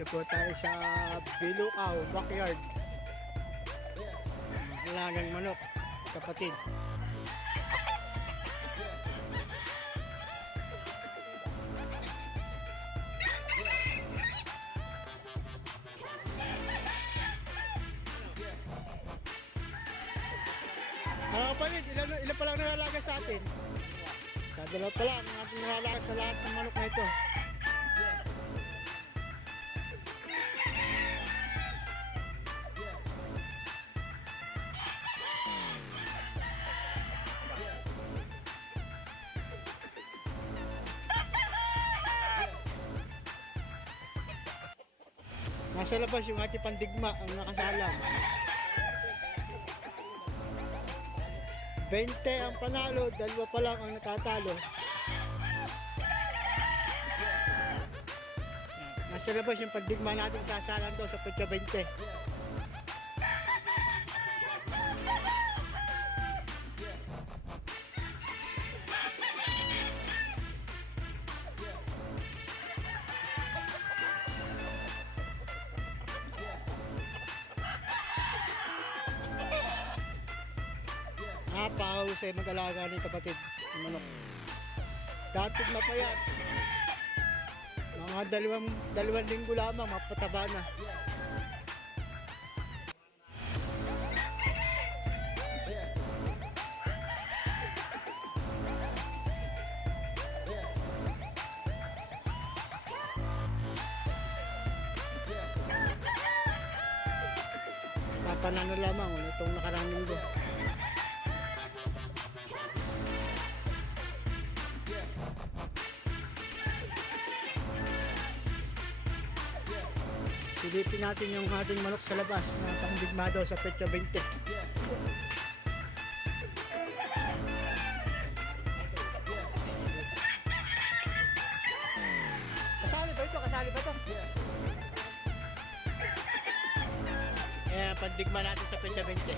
Dito po tayo sa Bilukaw backyard. Alagang manok, kapatid. Mga kapatid, ilan pa lang nalalaga sa atin? Sa dalawa pa lang ang ating nalalaga sa lahat ng manok na ito. Nasa labas yung ating pandigma ang nakasalang. 20 ang panalo, dalawa pa lang ang natatalo. Nasa labas yung pandigma natin sasalang daw sa pagka 20. Napakahusay mag-alaga ni kapatid ng manok. Dating mapayat. Mga dalawang linggo lamang mapataba na. Papanano lamang itong nakarang linggo. Silipin natin yung ating manok sa labas na pangdigmado sa petsa 20. Kasali ba ito? Kasali ba ito? Ayan, pandigma natin sa petsa 20.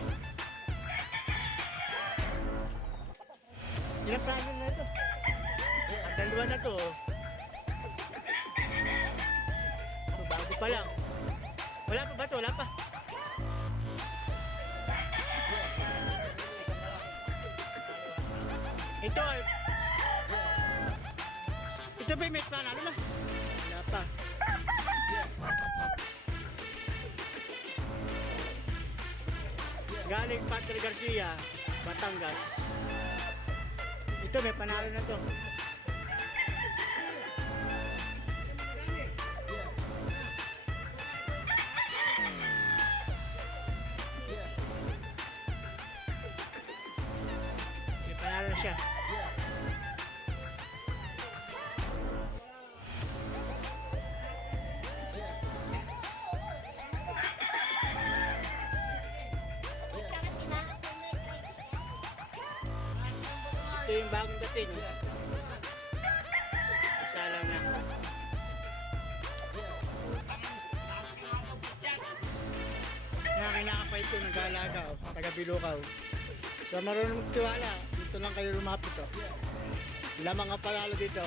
Ilang plano na ito? Ang dalawa na ito. So, bago pa lang. Wala pa ba ito? Wala pa. Ito ba yung may panalo na? Wala pa. Galing Padre Garcia, Batangas. Ito may panalo na to. Panalo siya. Ito yung bagong dating. Isa lang na. Kinakapa ito, nag-aalaga, taga Bilukaw. So marunong magtiwala, dito lang kayo lumapit. Lamang ang panalo dito.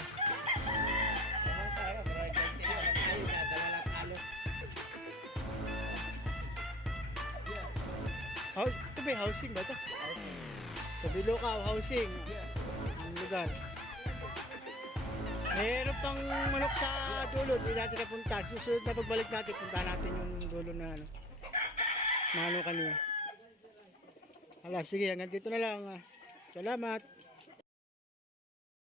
Ito ba yung housing ba ito? Sa Bilukaw, housing ang lugar. Mayroon pang manok sa dulo, hindi natin napunta. Susunod na pagbalik natin, punta natin yung dulo na ano kanina. Hala, sige, hanggang dito na lang. Salamat.